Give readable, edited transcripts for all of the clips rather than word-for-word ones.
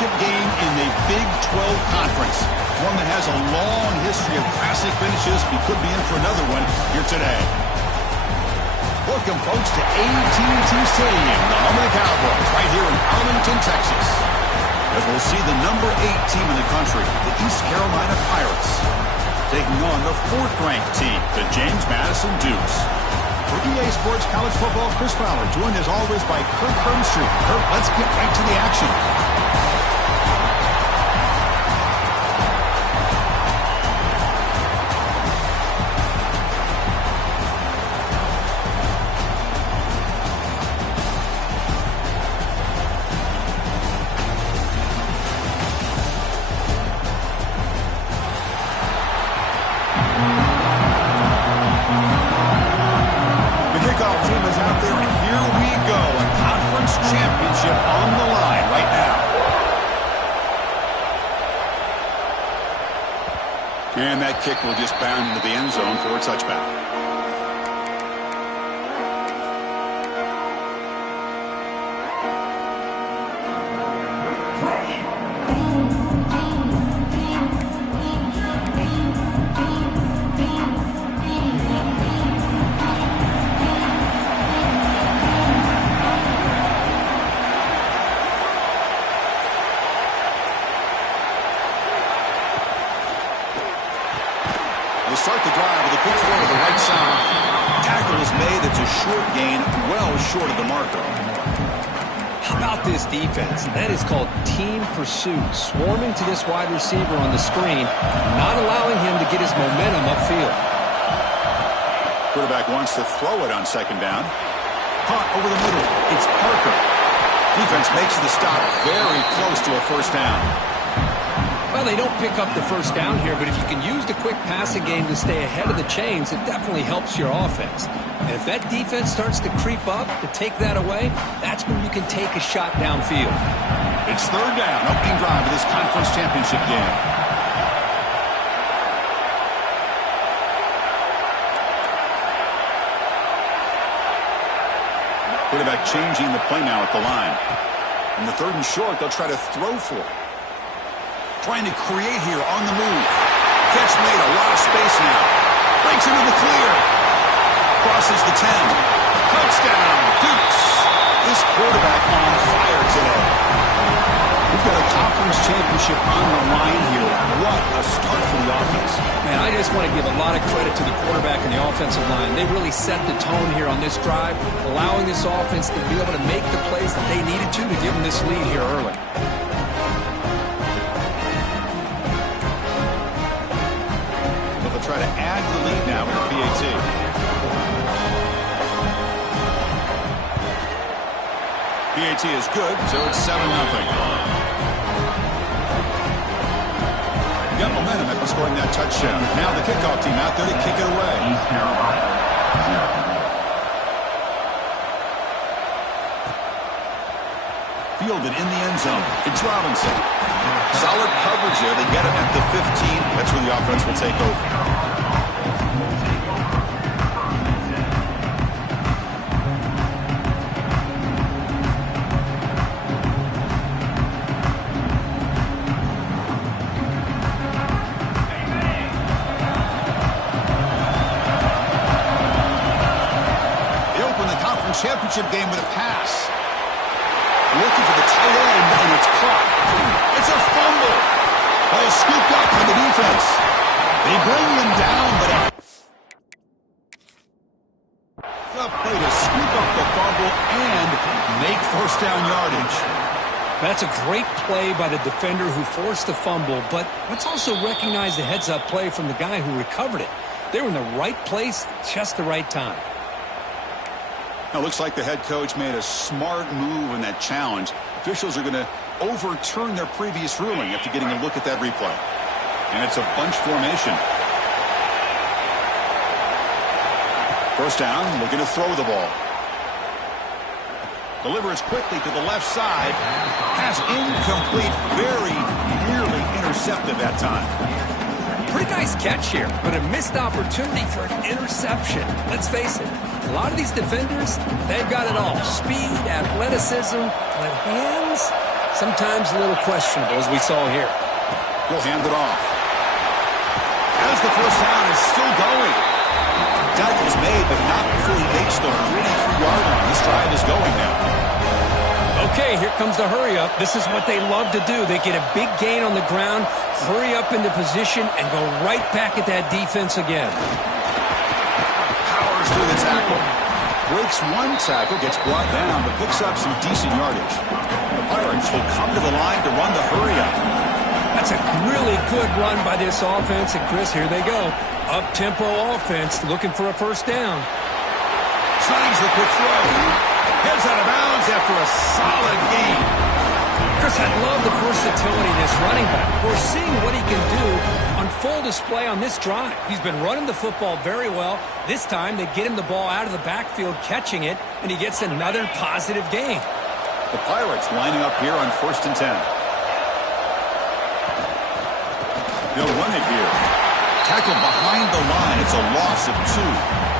championship game in the Big 12 Conference. One that has a long history of classic finishes. We could be in for another one here today. Welcome, folks, to AT&T Stadium, the home of the Cowboys, right here in Arlington, Texas. As we'll see the number 8 team in the country, the East Carolina Pirates, taking on the 4th-ranked team, the James Madison Dukes. For EA Sports College Football, Chris Fowler, joined as always by Kirk Hermstreet. Kirk, let's get right to the action. And that kick will just bound into the end zone for a touchback. We'll start the drive with a quick throw to the right side. Tackle is made. It's a short gain, well short of the marker. How about this defense? That is called team pursuit. Swarming to this wide receiver on the screen, not allowing him to get his momentum upfield. Quarterback wants to throw it on 2nd down. Caught over the middle. It's Parker. Defense makes the stop very close to a 1st down. Well, they don't pick up the 1st down here, but if you can use the quick passing game to stay ahead of the chains, it definitely helps your offense. And if that defense starts to creep up to take that away, that's when you can take a shot downfield. It's 3rd down, opening drive of this conference championship game. Quarterback changing the play now at the line. In the 3rd and short, they'll try to throw for it. Trying to create here on the move. Catch made, a lot of space now. Breaks into the clear. Crosses the 10. Touchdown, Dukes. This quarterback on fire today. We've got a conference championship on the line here. What a start for the offense. Man, I just want to give a lot of credit to the quarterback and the offensive line. They really set the tone here on this drive, allowing this offense to be able to make the plays that they needed to give them this lead here early. Try to add the lead now with PAT. PAT is good, so it's 7-0. Got momentum after scoring that touchdown. Now the kickoff team out there to kick it away. Fielded in the end zone. It's Robinson. Solid coverage there. They get him at the 15. That's where the offense will take over. They open the conference championship game with a pass. Looking for the tight end, and it's caught. It's a fumble. Ball scooped up by the defense. They bring him down, but the play to scoop up the fumble and make 1st down yardage. That's a great play by the defender who forced the fumble, but let's also recognize the heads-up play from the guy who recovered it. They were in the right place, just the right time. Now, looks like the head coach made a smart move in that challenge. Officials are going to overturn their previous ruling after getting a look at that replay. And it's a bunch formation. 1st down, looking to throw the ball. Delivers quickly to the left side. Pass incomplete, very nearly intercepted that time. Pretty nice catch here, but a missed opportunity for an interception. Let's face it, a lot of these defenders, they've got it all. Speed, athleticism, but hands, Sometimes a little questionable, as we saw here. He'll hand it off. As the first down is still going. Tackle's made, but not before he makes the 43-yard line. This drive is going now. Okay, here comes the hurry up. This is what they love to do. They get a big gain on the ground, hurry up into position, and go right back at that defense again. Powers through the tackle. Breaks one tackle, gets brought down, but picks up some decent yardage. The Pirates will come to the line to run the hurry up. That's a really good run by this offense. And, Chris, here they go. Up-tempo offense looking for a first down. Tries the quick throw. Heads out of bounds after a solid gain. Chris, I love the versatility of this running back. We're seeing what he can do on full display on this drive. He's been running the football very well. This time they get him the ball out of the backfield, catching it, and he gets another positive gain. The Pirates lining up here on 1st and 10. They'll run it here. Tackle behind the line. It's a loss of 2.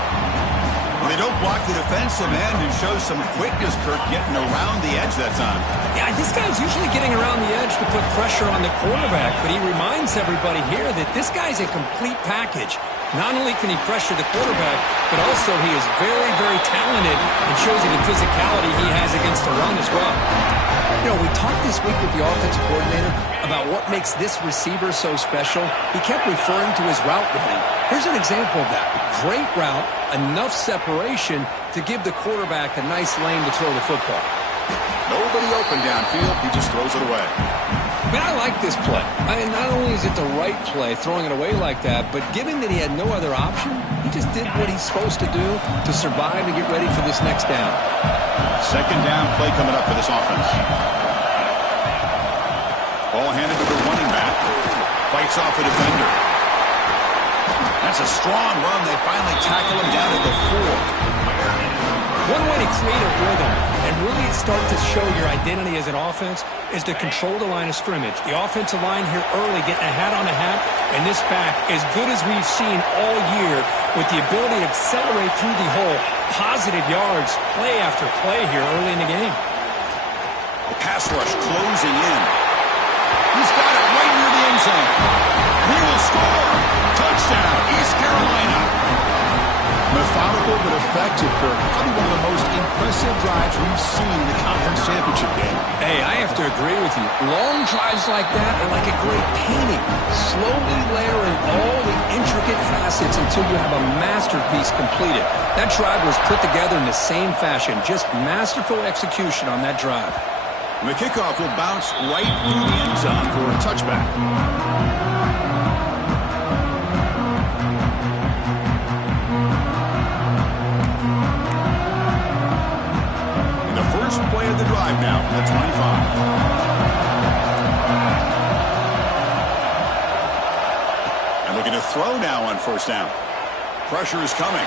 They don't block the defensive end and show some quickness, Kirk, getting around the edge that time. Yeah, this guy's usually getting around the edge to put pressure on the quarterback, but he reminds everybody here that this guy's a complete package. Not only can he pressure the quarterback, but also he is very, very talented and shows you the physicality he has against the run as well. You know, we talked this week with the offensive coordinator about what makes this receiver so special. He kept referring to his route running. Here's an example of that. Great route, enough separation to give the quarterback a nice lane to throw the football. Nobody open downfield. He just throws it away. Man, I like this play. Not only is it the right play, throwing it away like that, but given that he had no other option, he just did what he's supposed to do to survive and get ready for this next down. Second down play coming up for this offense. Ball handed to the running back. Fights off a defender. That's a strong run. They finally tackle him down at the 4. One way to create a rhythm and really start to show your identity as an offense is to control the line of scrimmage. The offensive line here early getting a hat on a hat, and this back, as good as we've seen all year, with the ability to accelerate through the hole, positive yards, play after play here early in the game. The pass rush closing in. He's got it right near the end zone. He will score. Touchdown, East Carolina. Methodical but effective, Kirk. Probably one of the most impressive drives we've seen in the conference championship game. Hey, I have to agree with you. Long drives like that are like a great painting. Slowly layering all the intricate facets until you have a masterpiece completed. That drive was put together in the same fashion. Just masterful execution on that drive. And the kickoff will bounce right through the end zone for a touchback. Play of the drive now from the 25. And looking to throw now on 1st down. Pressure is coming.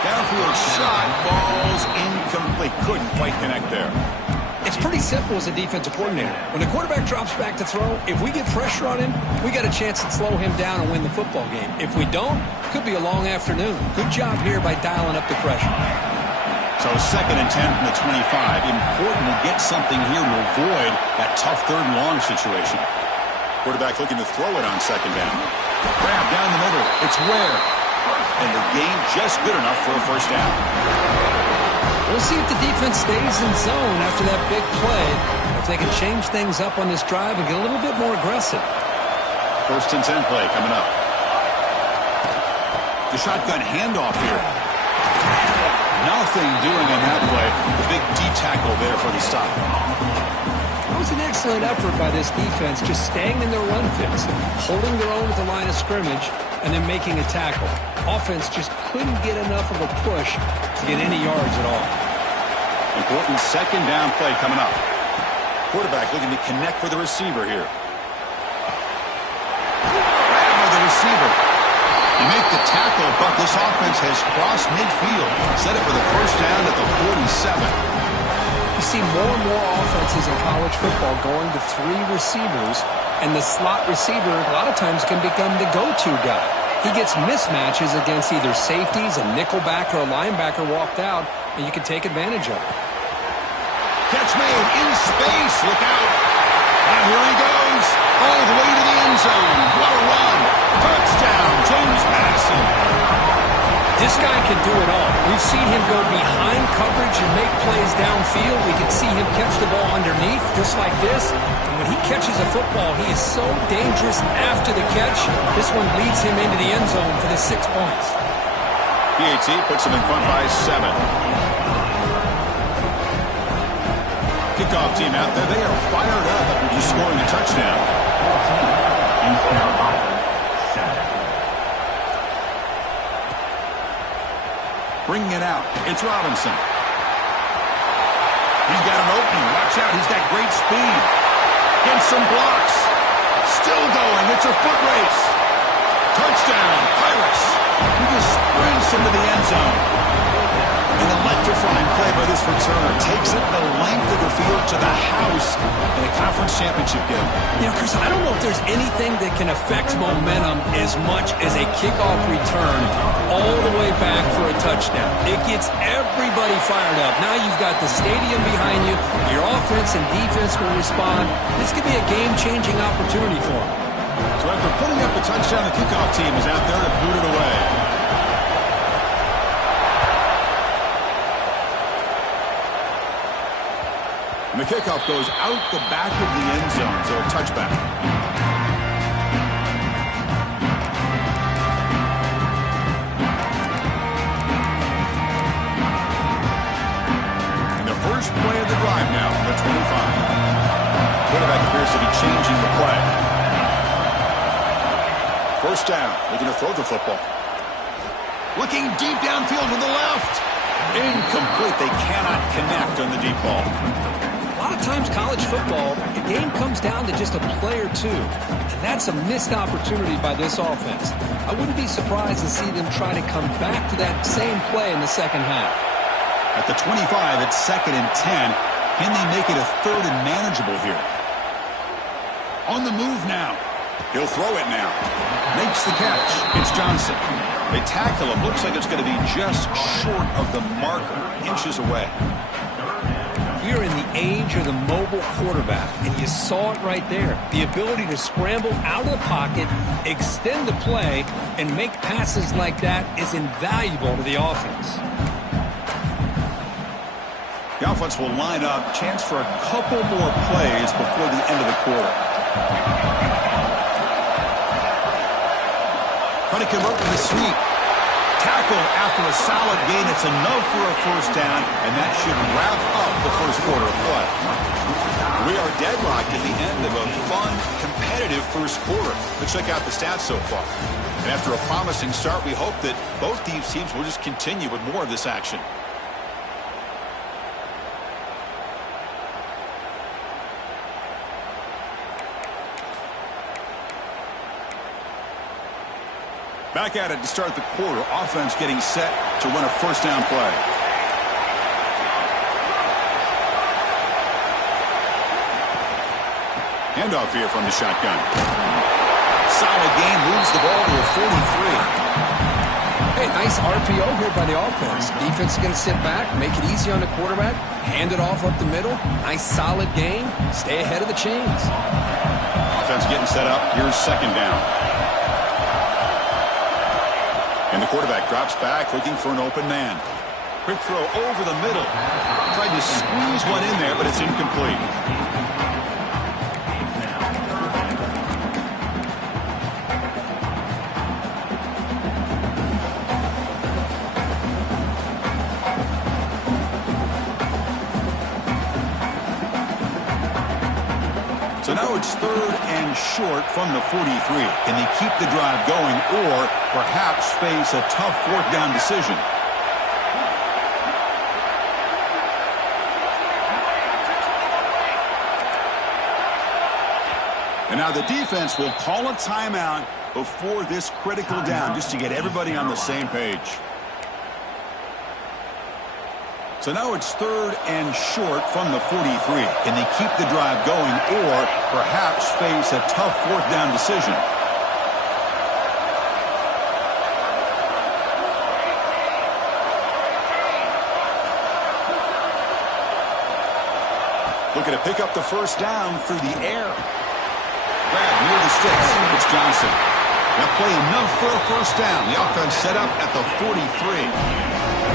Downfield shot falls incomplete. Couldn't quite connect there. It's pretty simple as a defensive coordinator. When the quarterback drops back to throw, if we get pressure on him, we got a chance to slow him down and win the football game. If we don't, it could be a long afternoon. Good job here by dialing up the pressure. So 2nd and 10 from the 25. Important to get something here to avoid that tough 3rd and long situation. Quarterback looking to throw it on 2nd down. Grab down the middle. It's Ware. And the gain just good enough for a 1st down. We'll see if the defense stays in zone after that big play. If they can change things up on this drive and get a little bit more aggressive. 1st and 10 play coming up. The shotgun handoff here. Nothing doing on that play. The big D tackle there for the stop. It was an excellent effort by this defense, just staying in their run fits, holding their own at the line of scrimmage, and then making a tackle. Offense just couldn't get enough of a push to get any yards at all. Important 2nd down play coming up. Quarterback looking to connect with the receiver here. Grab with the receiver. You make the tackle, but this offense has crossed midfield. Set it for the 1st down at the 47. You see more and more offenses in college football going to 3 receivers, and the slot receiver a lot of times can become the go-to guy. He gets mismatches against either safeties, a nickelback, or a linebacker walked out, and you can take advantage of it. Catch made in space. Look out. And here he goes. All the way to the end zone. What a run. Touchdown, James Madison. This guy can do it all. We've seen him go behind coverage and make plays downfield. We can see him catch the ball underneath, just like this. And when he catches a football, he is so dangerous after the catch. This one leads him into the end zone for the 6 points. PAT puts him in front by 7. Kickoff team out there. They are fired up after just scoring a touchdown. Bringing it out. It's Robinson. He's got an opening. Watch out. He's got great speed. Gets some blocks. Still going. It's a foot race. Touchdown, Pirates. He just sprints into the end zone. An electrifying play by this returner. Takes it the length of the field to the house in a conference championship game. Yeah, Chris, I don't know if there's anything that can affect momentum as much as a kickoff return all the way back for a touchdown. It gets everybody fired up. Now you've got the stadium behind you. Your offense and defense will respond. This could be a game-changing opportunity for them. So after putting up a touchdown, the kickoff team is out there to boot it away. And the kickoff goes out the back of the end zone, so a touchback. And the first play of the drive now, the 25. Quarterback appears to be changing the play. First down, looking to throw the football. Looking deep downfield to the left. Incomplete. They cannot connect on the deep ball. A lot of times college football, the game comes down to just a play or two. And that's a missed opportunity by this offense. I wouldn't be surprised to see them try to come back to that same play in the second half. At the 25, it's 2nd and 10. Can they make it a 3rd and manageable here? On the move now. He'll throw it now. Makes the catch. It's Johnson. They tackle him. Looks like it's going to be just short of the marker. Inches away. We are in the age of the mobile quarterback, and you saw it right there. The ability to scramble out of the pocket, extend the play, and make passes like that is invaluable to the offense. The offense will line up. Chance for a couple more plays before the end of the quarter. Trying to convert with a sweep. Tackle after a solid gain. It's enough for a first down, and that should wrap up the first quarter of play. We are deadlocked at the end of a fun, competitive first quarter. Let's check out the stats so far. And after a promising start, we hope that both these teams will just continue with more of this action. Back at it to start the quarter. Offense getting set to run a first down play. Handoff here from the shotgun. Solid gain, moves the ball to a 43. Hey, nice RPO here by the offense. Defense is going to sit back, make it easy on the quarterback, hand it off up the middle. Nice solid gain. Stay ahead of the chains. Offense getting set up. Here's 2nd down. And the quarterback drops back, looking for an open man. Quick throw over the middle. Tried to squeeze one in there, but it's incomplete. So now it's 3rd and short from the 43. Can they keep the drive going or perhaps face a tough 4th down decision? And now the defense will call a timeout before this critical down just to get everybody on the same page. So now it's 3rd and short from the 43. Can they keep the drive going or perhaps face a tough 4th down decision? Looking to pick up the first down through the air. Grab near the sticks. It's Johnson. That play enough for a first down. The offense set up at the 43.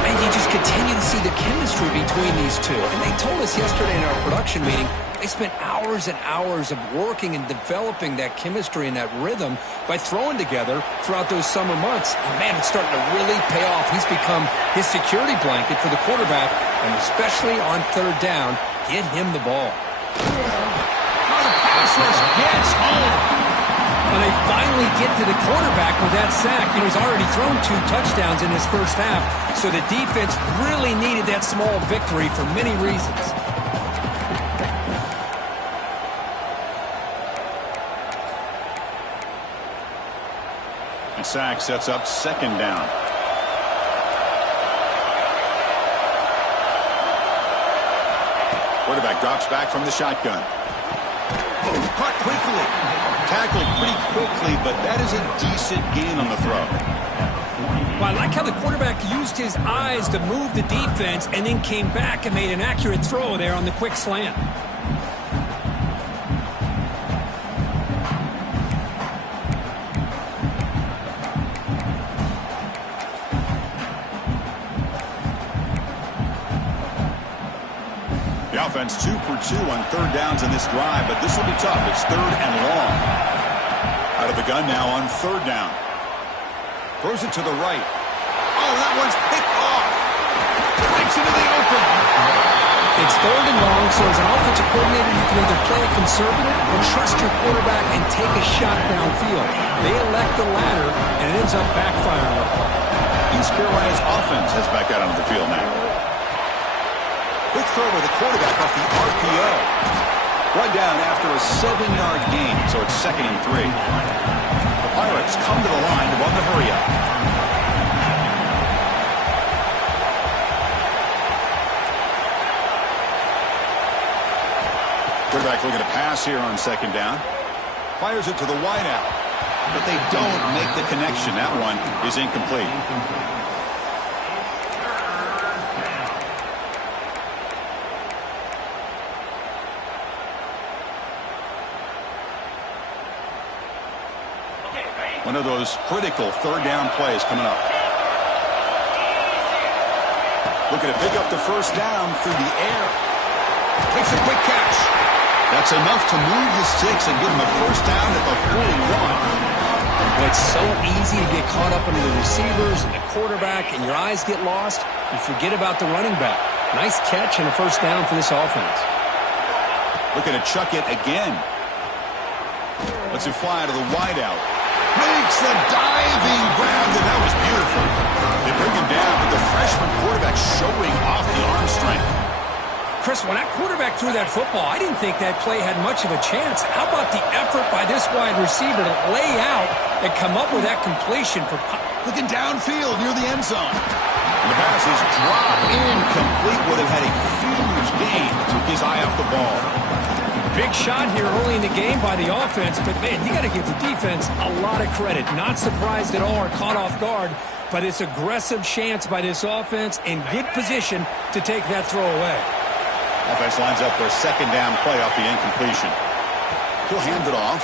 And you just continue to see the chemistry between these two. And they told us yesterday in our production meeting, they spent hours and hours of working and developing that chemistry and that rhythm by throwing together throughout those summer months. And, man, it's starting to really pay off. He's become his security blanket for the quarterback, and especially on third down, get him the ball. Oh, the pass rush gets home. And they finally get to the quarterback with that sack. You know, he's already thrown 2 touchdowns in his first half, so the defense really needed that small victory for many reasons. And sack sets up second down. Quarterback drops back from the shotgun. Caught quickly. Tackled pretty quickly, but that is a decent gain on the throw. Well, I like how the quarterback used his eyes to move the defense and then came back and made an accurate throw there on the quick slant. The offense 2 for 2 on third downs in this drive, but this will be tough. It's third and long. Out of the gun now on third down. Throws it to the right. Oh, that one's picked off. Breaks into the open. It's third and long, so as an offensive coordinator, you can either play it conservative or trust your quarterback and take a shot downfield. They elect the latter, and it ends up backfiring. East Carolina's offense has back out onto the field now. Quick throw by the quarterback off the RPO. Run down after a 7-yard gain, so it's 2nd and 3. The Pirates come to the line to run the hurry-up. Quarterback looking to pass here on second down. Fires it to the wideout, but they don't make the connection. That one is incomplete. One of those critical third down plays coming up. Looking to pick up the first down through the air. Takes a quick catch. That's enough to move the sticks and give him a first down at the 41. Well, it's so easy to get caught up under the receivers and the quarterback, and your eyes get lost. You forget about the running back. Nice catch and a first down for this offense. Looking to chuck it again. Lets it fly to the wideout. Makes the diving grab, and that was beautiful. They bring him down, but the freshman quarterback showing off the arm strength. Chris, when that quarterback threw that football, I didn't think that play had much of a chance. How about the effort by this wide receiver to lay out and come up with that completion for looking downfield near the end zone. And the pass is dropped incomplete. Would have had a huge gain. Took his eye off the ball. Big shot here early in the game by the offense, but, man, you got to give the defense a lot of credit. Not surprised at all or caught off guard, but it's aggressive chance by this offense in good position to take that throw away. Offense lines up for a second down play off the incompletion. He'll hand it off.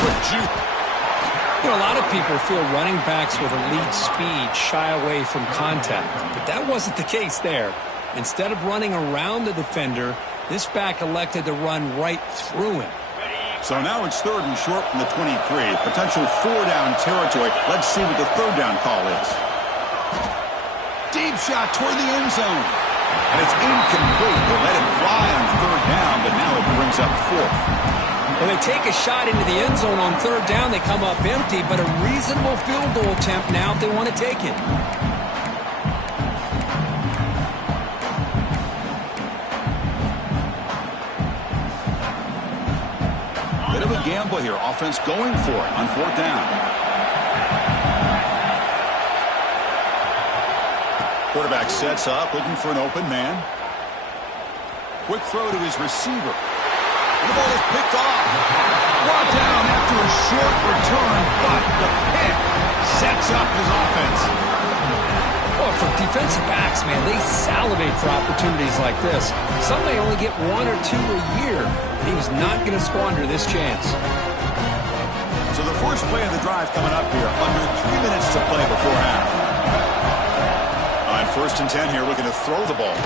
Quick juke. You know, a lot of people feel running backs with elite speed shy away from contact, but that wasn't the case there. Instead of running around the defender, this back elected to run right through him. So now it's third and short from the 23. Potential 4-down territory. Let's see what the third down call is. Deep shot toward the end zone. And it's incomplete. They let it fly on third down, but now it brings up fourth. When they take a shot into the end zone on third down, they come up empty, but a reasonable field goal attempt now if they want to take it. Bit of a gamble here. Offense going for it on fourth down. Quarterback sets up, looking for an open man. Quick throw to his receiver. And the ball is picked off. Brought down after a short return, but the pick sets up his offense. Well, For defensive backs, man, they salivate for opportunities like this. Some may only get 1 or 2 a year. He was not going to squander this chance. So the first play of the drive coming up here. Under 3 minutes to play before half. On 1st and 10 here, looking to throw the ball.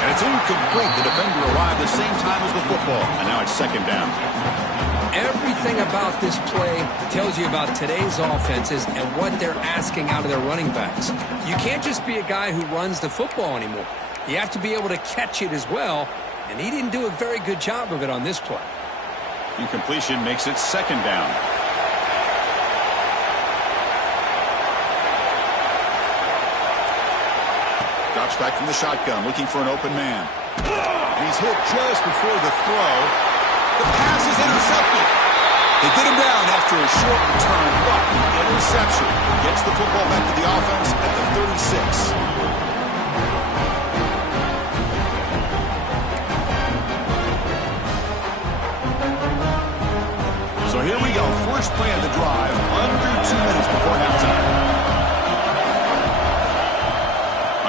And it's incomplete. The defender arrived the same time as the football. And now it's 2nd down. Everything about this play tells you about today's offenses and what they're asking out of their running backs. You can't just be a guy who runs the football anymore. You have to be able to catch it as well, and he didn't do a very good job of it on this play. Incompletion makes it 2nd down. Drops back from the shotgun, looking for an open man. And he's hit just before the throw. The pass is intercepted. They get him down after a short return, but the interception gets the football back to the offense at the 36. So here we go. First play of the drive, under 2 minutes before halftime.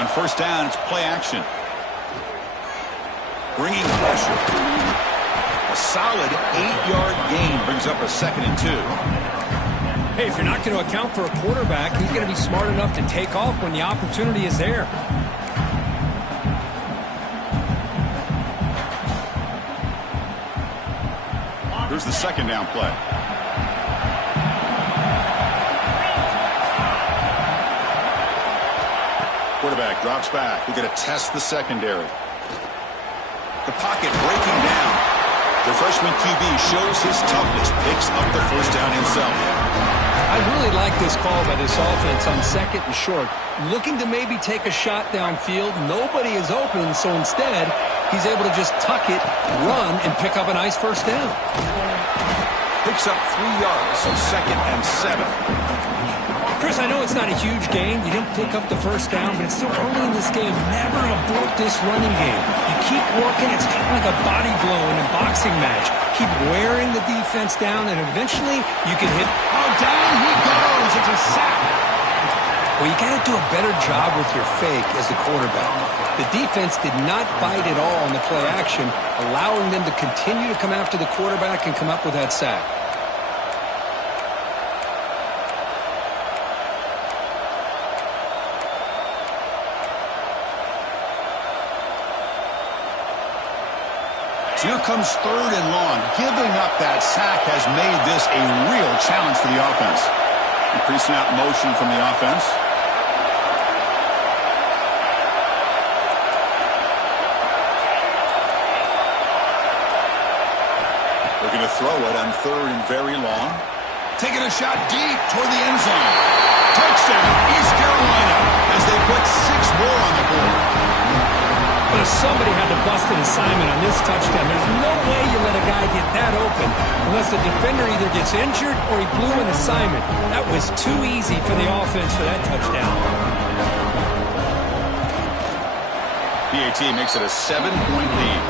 On 1st down, it's play action. Bringing pressure. A solid 8-yard gain brings up a 2nd and 2. Hey, if you're not going to account for a quarterback, he's going to be smart enough to take off when the opportunity is there. Here's the 2nd down play. Quarterback drops back. We're going to test the secondary. The pocket breaking down. The freshman QB shows his toughness, picks up the 1st down himself. I really like this call by this offense on 2nd and short. Looking to maybe take a shot downfield. Nobody is open, so instead, he's able to just tuck it, run, and pick up a nice 1st down. Picks up 3 yards, so 2nd and 7. Chris, I know it's not a huge gain. You didn't pick up the 1st down, but it's still early in this game. Never abort this running game. You keep working. It's kind of like a body blow in a boxing match. Keep wearing the defense down, and eventually you can hit. Oh, down he goes. It's a sack. Well, you got to do a better job with your fake as the quarterback. The defense did not bite at all on the play action, allowing them to continue to come after the quarterback and come up with that sack. So here comes 3rd and long. Giving up that sack has made this a real challenge for the offense. Increasing out motion from the offense. Looking to throw it on 3rd and very long. Taking a shot deep toward the end zone. Touchdown, East Carolina, as they put 6 more on the board. But somebody had to bust an assignment on this touchdown. There's no way you let a guy get that open unless the defender either gets injured or he blew an assignment. That was too easy for the offense for that touchdown. PAT makes it a 7-point lead.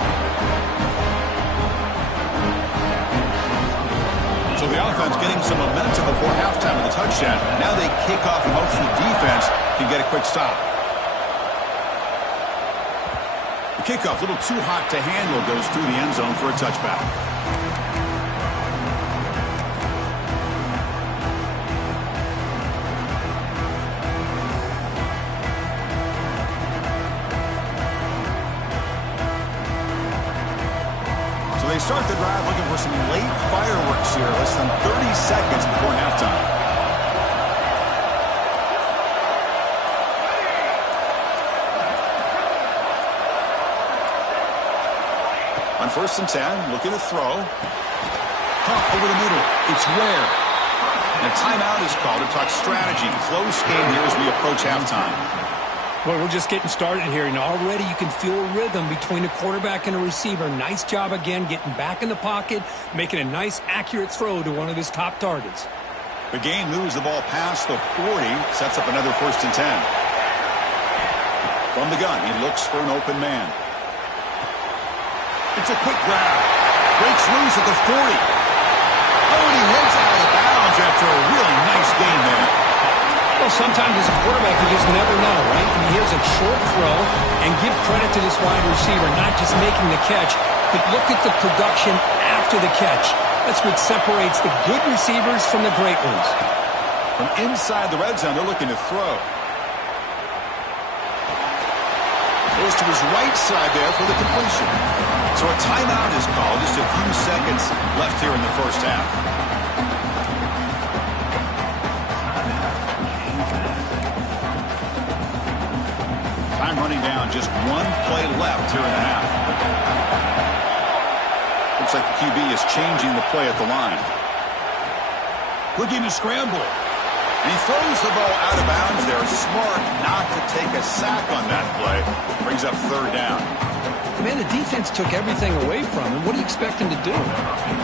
So the offense getting some momentum before halftime with the touchdown. Now they kick off and hopes the defense can get a quick stop. The kickoff, a little too hot to handle, goes through the end zone for a touchback. So they start the drive looking for some late fireworks here, less than 30 seconds before halftime. On 1st and 10, looking to throw. Over the middle. It's rare. And a timeout is called to talk strategy. Close game here as we approach halftime. Well, we're just getting started here, and already you can feel a rhythm between a quarterback and a receiver. Nice job again getting back in the pocket, making a nice, accurate throw to one of his top targets. The game moves the ball past the 40, sets up another 1st and 10. From the gun, he looks for an open man. It's a quick grab. Breaks loose at the 40. Oh, and he heads out of bounds after a really nice game there. Well, Well, sometimes as a quarterback, you just never know, right? I mean, here's a short throw, and give credit to this wide receiver, not just making the catch, but look at the production after the catch. That's what separates the good receivers from the great ones. From inside the red zone, they're looking to throw. Goes to his right side there for the completion. So a timeout is called. Just a few seconds left here in the first half. Time running down. Just one play left here in the half. Looks like the QB is changing the play at the line. Looking to scramble. And he throws the ball out of bounds there. Smart not to take a sack on that play. Brings up third down. Man, the defense took everything away from him. What do you expect him to do?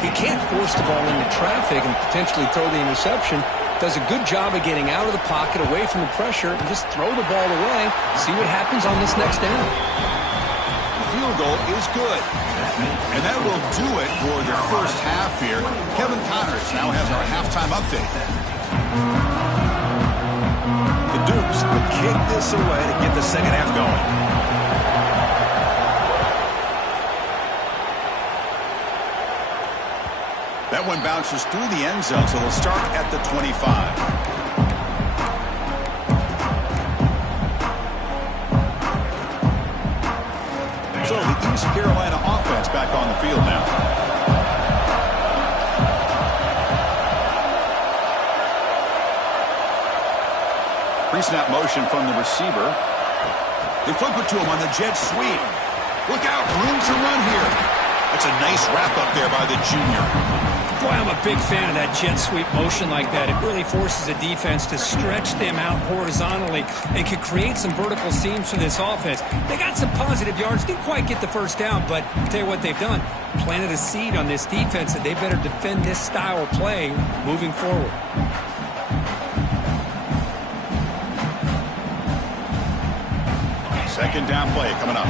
He can't force the ball into traffic and potentially throw the interception. Does a good job of getting out of the pocket, away from the pressure, and just throw the ball away. See what happens on this next down. The field goal is good. And that will do it for the first half here. Kevin Connors now has our halftime update. The Dukes will kick this away to get the second half going. That one bounces through the end zone, so they'll start at the 25. So the East Carolina offense back on the field now. Pre-snap motion from the receiver. They flip it to him on the jet sweep. Look out, room to run here. That's a nice wrap-up there by the junior. Boy, I'm a big fan of that jet sweep motion like that. It really forces a defense to stretch them out horizontally and can create some vertical seams for this offense. They got some positive yards. Didn't quite get the first down, but I'll tell you what they've done. Planted a seed on this defense that they better defend this style of play moving forward. Second down play coming up.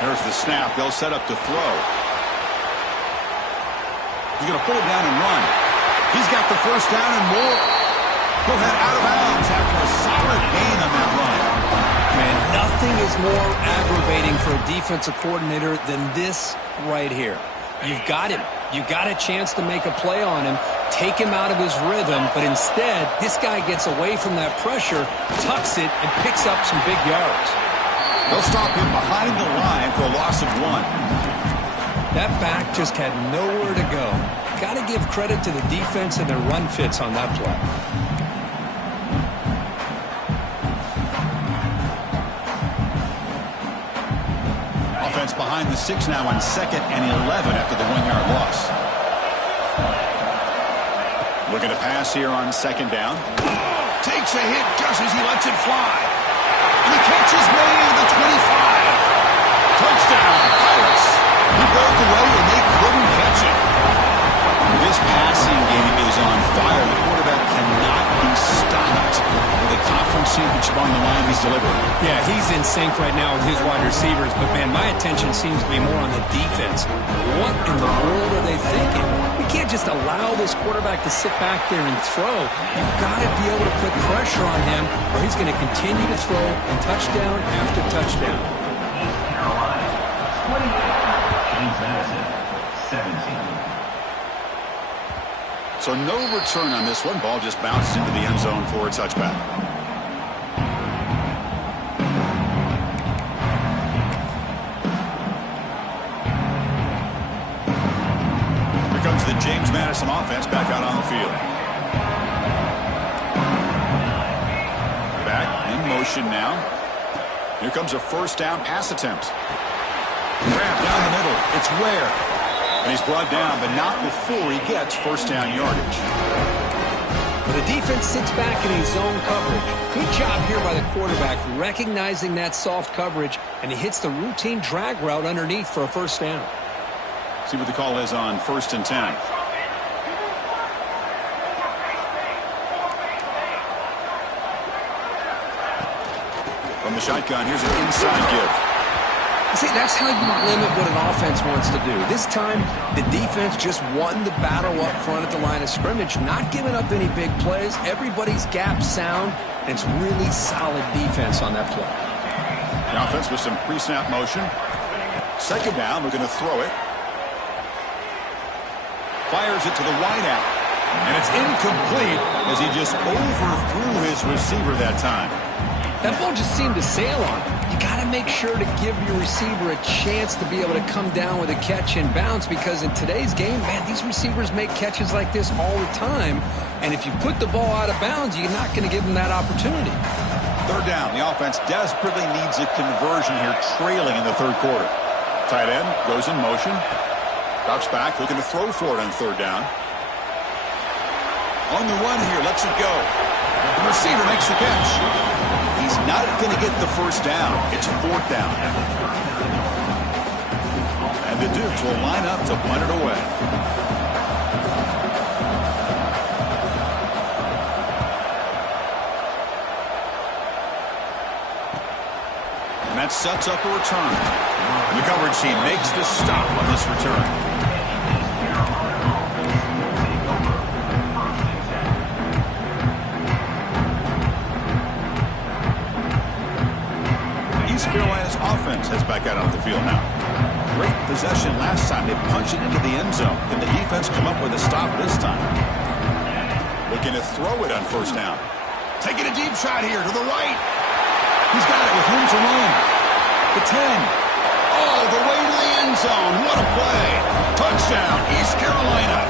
There's the snap. They'll set up to throw. He's going to pull it down and run. He's got the first down and more. He'll head out of bounds after a solid gain on that run. Man, nothing is more aggravating for a defensive coordinator than this right here. You've got him. You've got a chance to make a play on him, take him out of his rhythm, but instead, this guy gets away from that pressure, tucks it, and picks up some big yards. They'll stop him behind the line for a loss of 1. That back just had nowhere to go. Got to give credit to the defense and their run fits on that play. Offense behind the 6 now on 2nd and 11 after the 1-yard loss. Looking to pass here on 2nd down. Takes a hit just as he lets it fly. And the catch is made at the 25. Touchdown, Pirates. He broke away and they couldn't catch it. This passing game is on fire. The quarterback cannot be stopped. With a conference championship on the line, he's delivering. Yeah, he's in sync right now with his wide receivers, but, man, my attention seems to be more on the defense. What in the world are they thinking? We can't just allow this quarterback to sit back there and throw. You've got to be able to put pressure on him, or he's going to continue to throw and touchdown after touchdown. James Madison, 17. So no return on this one. Ball just bounced into the end zone for a touchback. Here comes the James Madison offense back out on the field. Back in motion now. Here comes a first down pass attempt. Grab down the middle. It's Ware. And he's brought down, but not before he gets first down yardage. Well, the defense sits back in his zone coverage. Good job here by the quarterback, recognizing that soft coverage, and he hits the routine drag route underneath for a first down. See what the call is on 1st and 10. From the shotgun, here's an inside give. See, that's how you limit what an offense wants to do. This time, the defense just won the battle up front at the line of scrimmage, not giving up any big plays. Everybody's gap sound, and it's really solid defense on that play. The offense with some pre-snap motion. Second down, we're going to throw it. Fires it to the wideout. And it's incomplete as he just overthrew his receiver that time. That ball just seemed to sail on him. You got to make sure to give your receiver a chance to be able to come down with a catch and bounce, because in today's game, man, these receivers make catches like this all the time. And if you put the ball out of bounds, you're not going to give them that opportunity. Third down. The offense desperately needs a conversion here, trailing in the third quarter. Tight end goes in motion. Drops back, looking to throw for it on third down. On the run here, lets it go. The receiver makes the catch. He's not going to get the first down. It's fourth down. And the Dukes will line up to punt it away. And that sets up a return. And the coverage team makes the stop on this return. Carolina's offense heads back out on the field now. Great possession last time. They punch it into the end zone. Can the defense come up with a stop this time? Looking to throw it on first down. Taking a deep shot here to the right. He's got it with room to run. The 10. All the way to the end zone. What a play. Touchdown, East Carolina.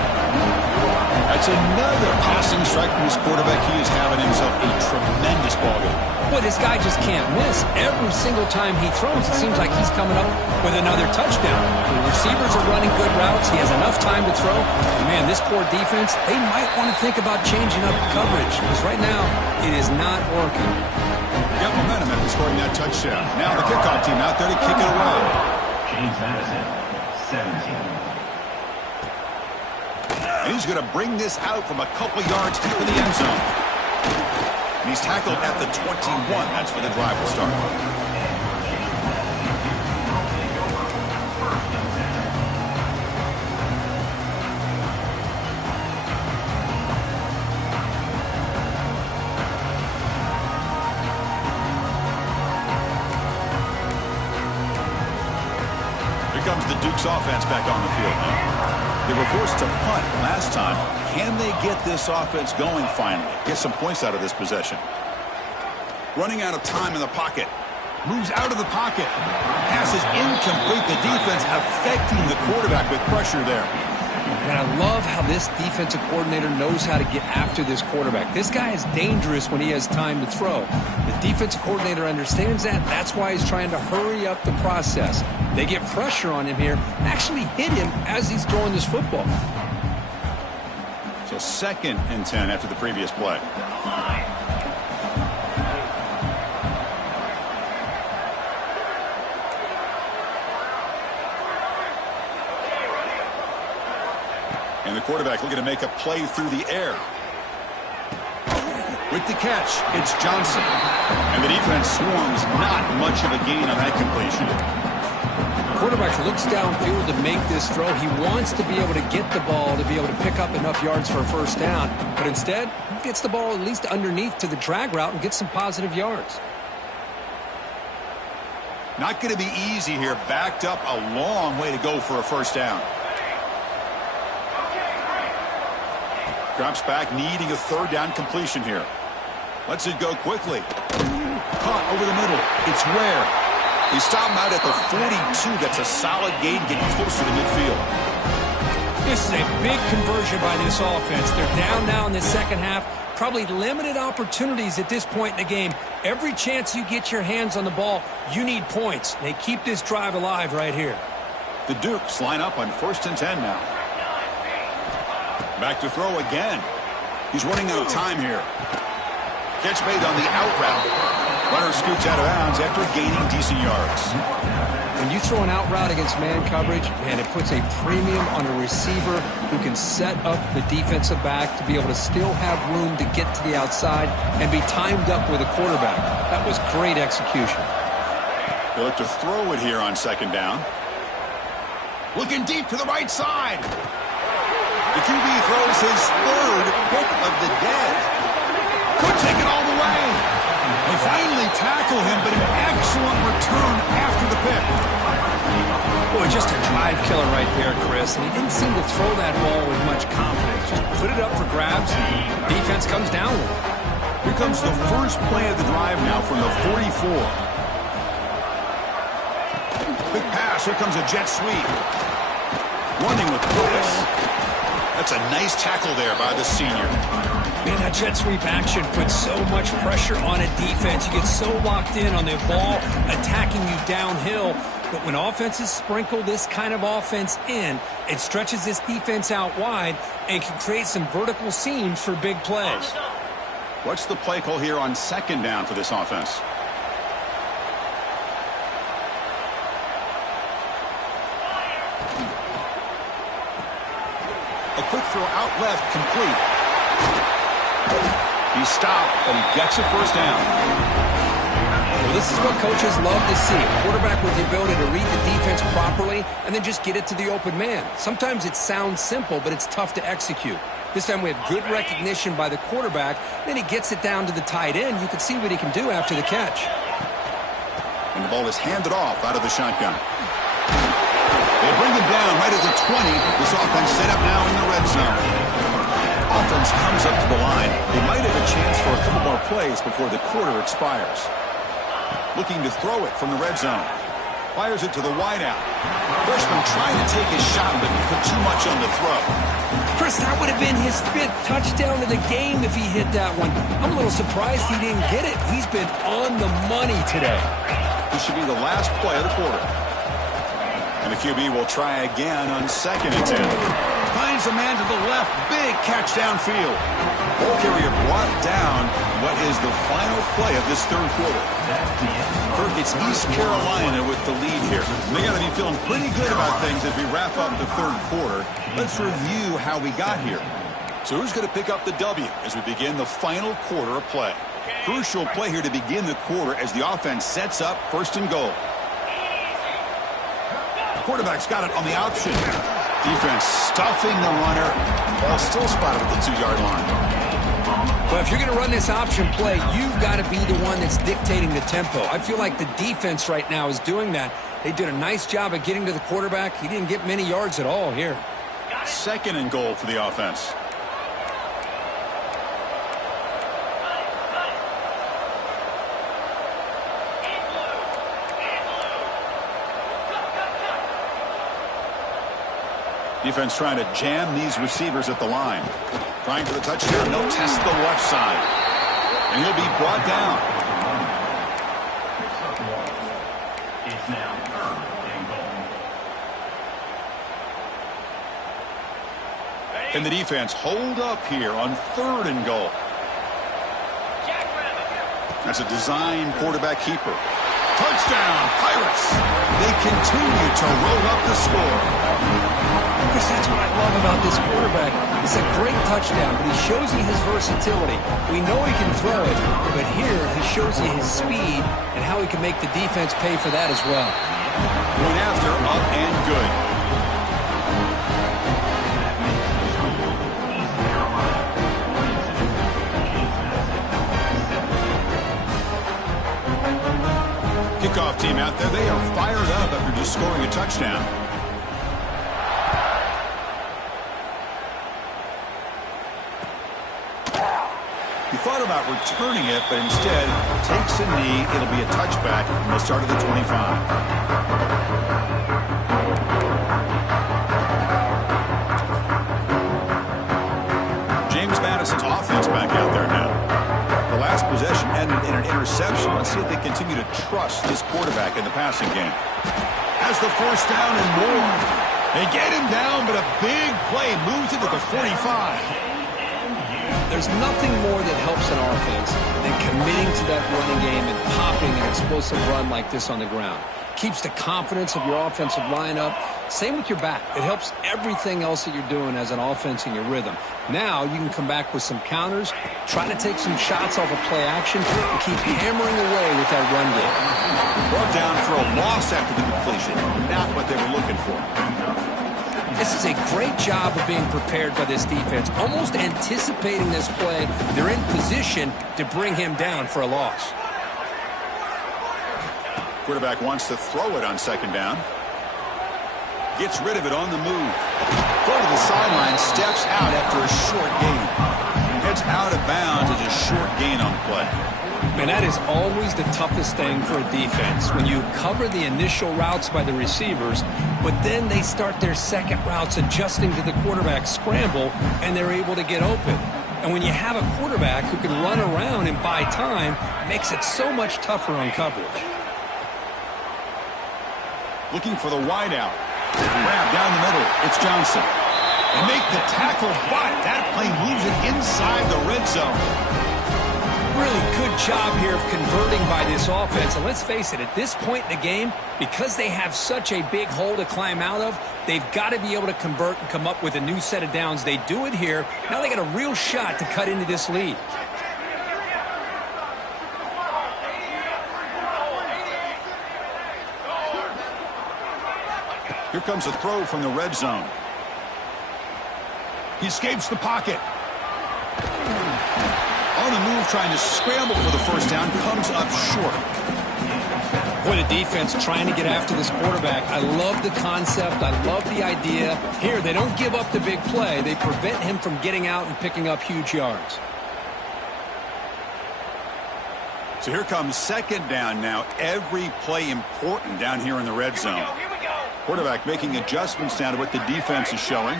That's another passing strike from his quarterback. He is having himself a tremendous ballgame. Boy, this guy just can't miss. Every single time he throws, it seems like he's coming up with another touchdown. The receivers are running good routes. He has enough time to throw. And man, this poor defense, they might want to think about changing up coverage, because right now it is not working. Got momentum after scoring that touchdown. Now the kickoff team out there to kick it away. James Madison, 17. And he's going to bring this out from a couple yards deep in the end zone. And he's tackled at the 21. That's where the drive will start. Here comes the Dukes offense back on the field now. They were forced to punt last time. Can they get this offense going finally? Get some points out of this possession. Running out of time in the pocket. Moves out of the pocket. Pass is incomplete. The defense affecting the quarterback with pressure there. And I love how this defensive coordinator knows how to get after this quarterback. This guy is dangerous when he has time to throw. The defensive coordinator understands that. That's why he's trying to hurry up the process. They get pressure on him here, actually hit him as he's throwing this football. So 2nd and 10 after the previous play. And the quarterback looking to make a play through the air. With the catch, it's Johnson. And the defense swarms not much of a gain on that completion. The quarterback looks downfield to make this throw. He wants to be able to get the ball to be able to pick up enough yards for a first down. But instead, he gets the ball at least underneath to the drag route and gets some positive yards. Not going to be easy here. Backed up a long way to go for a first down. Drops back, needing a third down completion here. Lets it go quickly. Caught over the middle. It's Ware. He stopped him out at the 42. That's a solid gain, getting closer to midfield. This is a big conversion by this offense. They're down now in the second half. Probably limited opportunities at this point in the game. Every chance you get your hands on the ball, you need points. They keep this drive alive right here. The Dukes line up on 1st and 10 now. Back to throw again. He's running out of time here. Catch made on the out route. Runner scoots out of bounds after gaining decent yards. When you throw an out route against man coverage, man, it puts a premium on a receiver who can set up the defensive back to be able to still have room to get to the outside and be timed up with a quarterback. That was great execution. They look to throw it here on second down. Looking deep to the right side. The QB throws his third pick of the day. Could take it all the way. They finally tackle him, but an excellent return after the pick. Boy, just a drive killer right there, Chris. And he didn't seem to throw that ball with much confidence. Just put it up for grabs, and the defense comes down with it. Here comes the first play of the drive now from the 44. Quick pass. Here comes a jet sweep. Running with purpose. That's a nice tackle there by the senior. Man, that jet sweep action puts so much pressure on a defense. You get so locked in on the ball attacking you downhill. But when offenses sprinkle this kind of offense in, it stretches this defense out wide and can create some vertical seams for big plays. What's the play call here on second down for this offense? A quick throw out left, complete. He stopped, but he gets a first down. Well, this is what coaches love to see. A quarterback with the ability to read the defense properly and then just get it to the open man. Sometimes it sounds simple, but it's tough to execute. This time we have good recognition by the quarterback. Then he gets it down to the tight end. You can see what he can do after the catch. And the ball is handed off out of the shotgun. They bring him down right at the 20. This offense set up now in the red zone. Offense comes up to the line. They might have a chance for a couple more plays before the quarter expires. Looking to throw it from the red zone. Fires it to the wideout. Freshman trying to take his shot, but put too much on the throw. Chris, that would have been his 5th touchdown of the game if he hit that one. I'm a little surprised he didn't get it. He's been on the money today. This should be the last play of the quarter. And the QB will try again on 2nd and 10. Finds a man to the left. Big catch downfield. Ball carrier brought down. What is the final play of this third quarter? Kirk, it's East Carolina with the lead here. They got to be feeling pretty good about things as we wrap up the third quarter. Let's review how we got here. So who's going to pick up the W as we begin the final quarter of play? Crucial play here to begin the quarter as the offense sets up 1st and goal. Quarterback's got it on the option. Defense stuffing the runner. Ball still spotted at the 2-yard line. Well, if you're going to run this option play, you've got to be the one that's dictating the tempo. I feel like the defense right now is doing that. They did a nice job of getting to the quarterback. He didn't get many yards at all here. 2nd and goal for the offense. Defense trying to jam these receivers at the line. Trying for the touchdown. They'll test the left side. And he'll be brought down. It's now 3rd and goal. Can the defense hold up here on 3rd and goal? That's a design quarterback keeper. Touchdown, Pirates. They continue to roll up the score. Chris, that's what I love about this quarterback. It's a great touchdown, but he shows you his versatility. We know he can throw it, but here he shows you his speed and how he can make the defense pay for that as well. Going after, up and good. Kickoff team out there. They are fired up after just scoring a touchdown. He thought about returning it, but instead takes a knee. It'll be a touchback. They'll start at the 25. James Madison's offense back out there now. The last possession ended in an interception. Let's see if they continue to trust this quarterback in the passing game. Has the 1st down and more. They get him down, but a big play moves it to the 45. There's nothing more that helps an offense than committing to that running game and popping an explosive run like this on the ground. Keeps the confidence of your offensive lineup. Same with your back. It helps everything else that you're doing as an offense in your rhythm. Now you can come back with some counters, try to take some shots off of play action, and keep hammering away with that run game. Brought down for a loss after the completion. Not what they were looking for. This is a great job of being prepared by this defense, almost anticipating this play. They're in position to bring him down for a loss. Quarterback wants to throw it on second down. Gets rid of it on the move. Throw to the sideline, steps out after a short gain. Heads out of bounds as a short gain on the play. And that is always the toughest thing for a defense, when you cover the initial routes by the receivers, but then they start their second routes adjusting to the quarterback scramble, and they're able to get open. And when you have a quarterback who can run around and buy time, it makes it so much tougher on coverage. Looking for the wideout. Grab down the middle. It's Johnson. They make the tackle, but that play moves it inside the red zone. Really good job here of converting by this offense. And let's face it, at this point in the game, because they have such a big hole to climb out of, they've got to be able to convert and come up with a new set of downs. They do it here. Now they got a real shot to cut into this lead. Here comes a throw from the red zone. He escapes the pocket. On the move, trying to scramble for the first down, comes up short. Boy, the defense trying to get after this quarterback. I love the concept. I love the idea. Here, they don't give up the big play. They prevent him from getting out and picking up huge yards. So here comes second down now. Every play important down here in the red zone. Quarterback making adjustments down to what the defense is showing.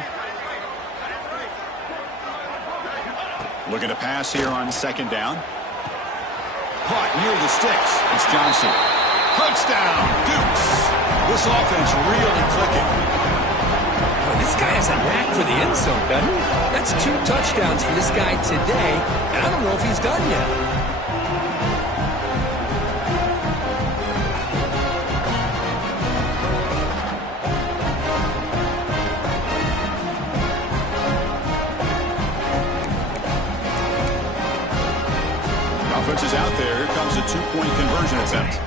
Looking to pass here on second down. Caught near the sticks. It's Johnson. Touchdown, Dukes. This offense really clicking. Well, this guy has a knack for the end zone, doesn't he? That's 2 touchdowns for this guy today, and I don't know if he's done yet. Offense is out there. Here comes a 2-point conversion attempt.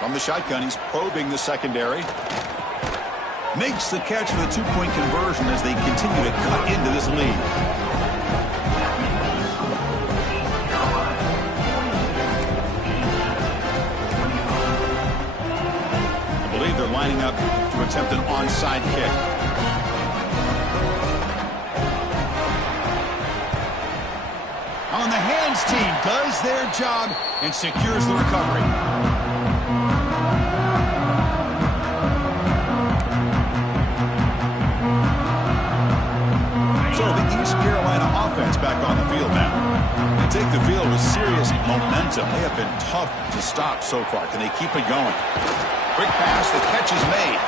From the shotgun, he's probing the secondary. Makes the catch for the 2-point conversion as they continue to cut into this lead. I believe they're lining up to attempt an onside kick. On the hands team does their job and secures the recovery. So the East Carolina offense back on the field now. They take the field with serious momentum. They have been tough to stop so far. Can they keep it going? Quick pass, the catch is made.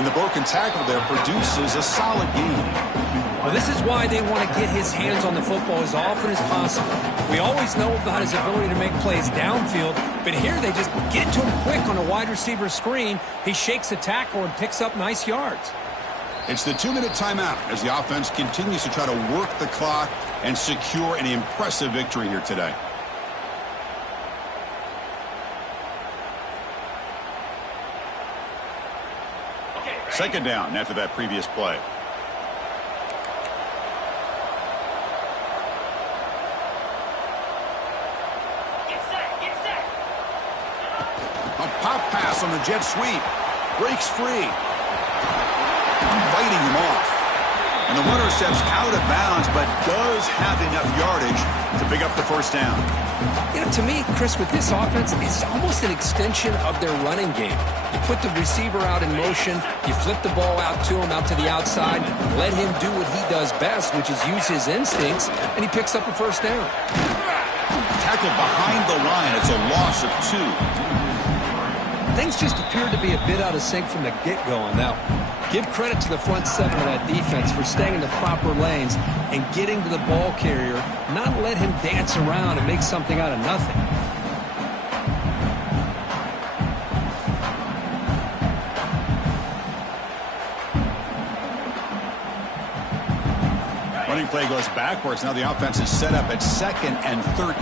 And the broken tackle there produces a solid gain. Well, this is why they want to get his hands on the football as often as possible. We always know about his ability to make plays downfield, but here they just get it to him quick on a wide receiver screen. He shakes the tackle and picks up nice yards. It's the 2-minute timeout as the offense continues to try to work the clock and secure an impressive victory here today. Second down after that previous play. A pop pass on the jet sweep. Breaks free. Fighting him off. And the runner steps out of bounds, but does have enough yardage to pick up the first down. You know, to me, Chris, with this offense, it's almost an extension of their running game. You put the receiver out in motion, you flip the ball out to him, out to the outside, let him do what he does best, which is use his instincts, and he picks up a first down. Tackled behind the line. It's a loss of 2. Things just appeared to be a bit out of sync from the get-go on that one. Give credit to the front seven of that defense for staying in the proper lanes and getting to the ball carrier, not let him dance around and make something out of nothing. Play goes backwards. Now the offense is set up at 2nd and 13.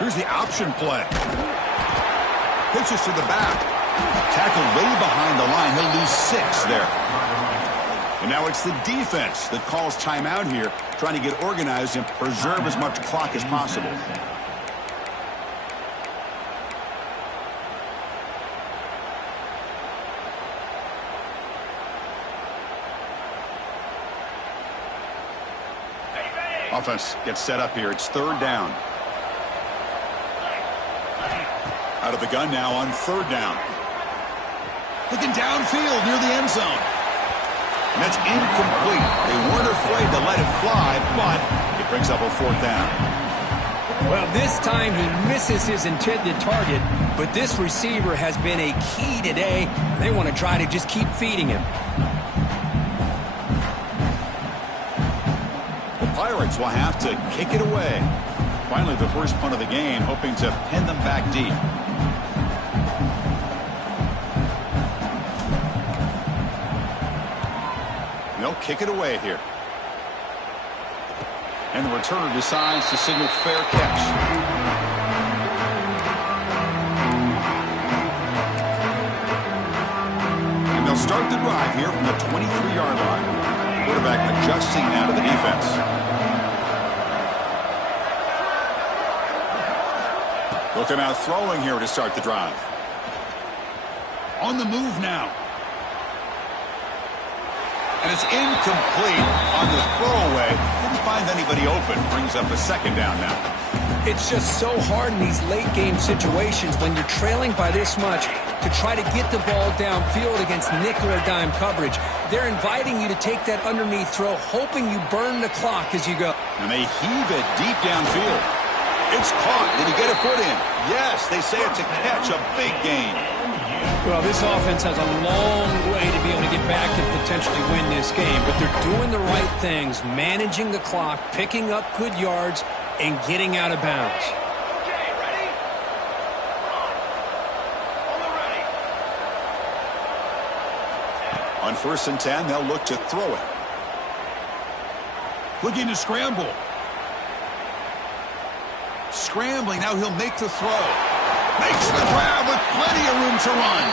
Here's the option play. Pitches to the back. Tackled way behind the line. He'll lose 6 there. And now it's the defense that calls timeout here, trying to get organized and preserve as much clock as possible. Offense gets set up here. It's 3rd down. Out of the gun now on 3rd down. Looking downfield near the end zone. And that's incomplete. They weren't afraid to let it fly, but it brings up a 4th down. Well, this time he misses his intended target, but this receiver has been a key today. They want to try to just keep feeding him. The Pirates will have to kick it away. Finally, the first punt of the game, hoping to pin them back deep. They'll kick it away here. And the returner decides to signal fair catch. And they'll start the drive here from the 23-yard line. Quarterback adjusting now to the defense. They'll come out throwing here to start the drive. On the move now. And it's incomplete on the throwaway. Didn't find anybody open. Brings up a 2nd down now. It's just so hard in these late-game situations when you're trailing by this much to try to get the ball downfield against nickel or dime coverage. They're inviting you to take that underneath throw, hoping you burn the clock as you go. And they heave it deep downfield. It's caught. Did he get a foot in? Yes, they say it's a catch, a big gain. Well, this offense has a long way to be able to get back and potentially win this game, but they're doing the right things, managing the clock, picking up good yards, and getting out of bounds. On 1st and 10, they'll look to throw it. Looking to scramble. Scrambling, now he'll make the throw. Makes the grab with plenty of room to run.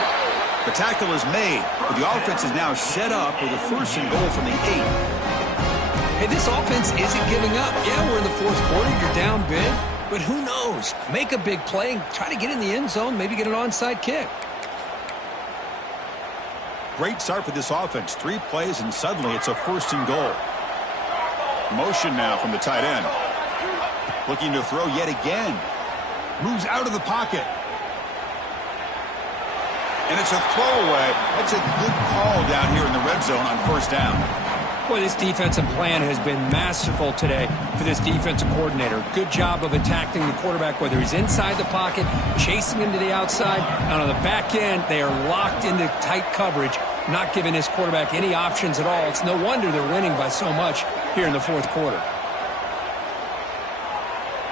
The tackle is made, but the offense is now set up with a 1st and goal from the 8. Hey, this offense isn't giving up. Yeah, we're in the 4th quarter, you're down big, but who knows? Make a big play, try to get in the end zone, maybe get an onside kick. Great start for this offense. 3 plays, and suddenly it's a 1st and goal. Motion now from the tight end. Looking to throw yet again. Moves out of the pocket. And it's a throwaway. That's a good call down here in the red zone on 1st down. Boy, this defensive plan has been masterful today for this defensive coordinator. Good job of attacking the quarterback, whether he's inside the pocket, chasing him to the outside, and on the back end, they are locked into tight coverage, not giving his quarterback any options at all. It's no wonder they're winning by so much here in the 4th quarter.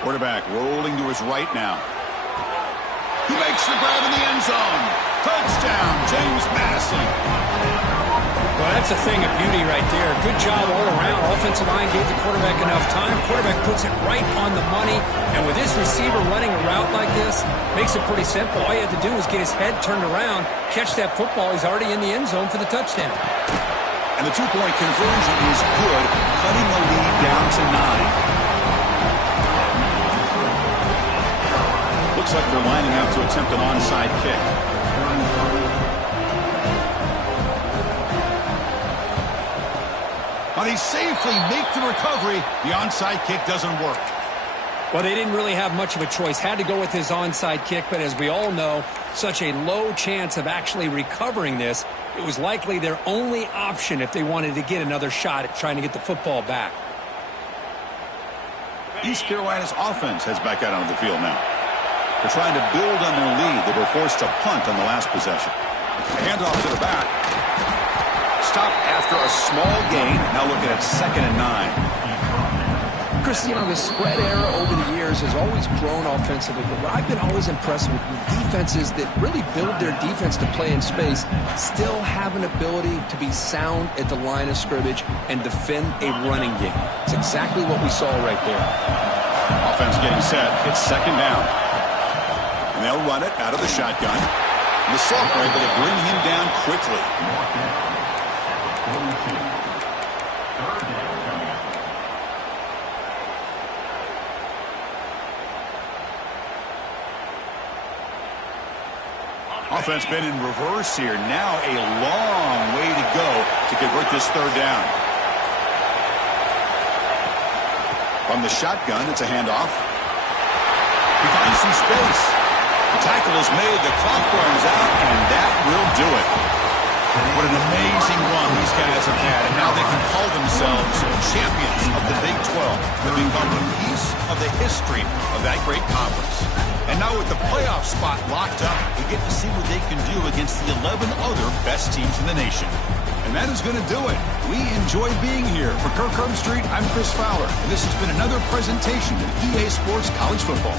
Quarterback rolling to his right now. He makes the grab in the end zone. Touchdown, James Madison. Well, that's a thing of beauty right there. Good job all around. Offensive line gave the quarterback enough time. Quarterback puts it right on the money. And with this receiver running a route like this, makes it pretty simple. All you have to do is get his head turned around, catch that football. He's already in the end zone for the touchdown. And the 2-point conversion is good, cutting the lead down to 9. Looks like they're lining up to attempt an onside kick. Well, they safely make the recovery. The onside kick doesn't work. Well, they didn't really have much of a choice. Had to go with his onside kick, but as we all know, such a low chance of actually recovering this. It was likely their only option if they wanted to get another shot at trying to get the football back. East Carolina's offense heads back out onto the field now. They're trying to build on their lead. They were forced to punt on the last possession. A handoff to the back. Stop after a small gain. Now looking at 2nd and 9. Chris, you know, the spread era over the years has always grown offensively, but what I've been always impressed with defenses that really build their defense to play in space still have an ability to be sound at the line of scrimmage and defend a running game. It's exactly what we saw right there. Offense getting set. It's second down. And they'll run it out of the shotgun. And the Salk are able to bring him down quickly. Offense been in reverse here. Now a long way to go to convert this third down. From the shotgun, it's a handoff. He finds some space. The tackle is made. The clock runs out, and that will do it. What an amazing run these guys have had, and now they can call themselves champions of the Big 12. They've become a piece of the history of that great conference. And now with the playoff spot locked up, we get to see what they can do against the 11 other best teams in the nation. And that is going to do it. We enjoy being here. For Kirk Herbstreit, I'm Chris Fowler, and this has been another presentation of EA Sports College Football.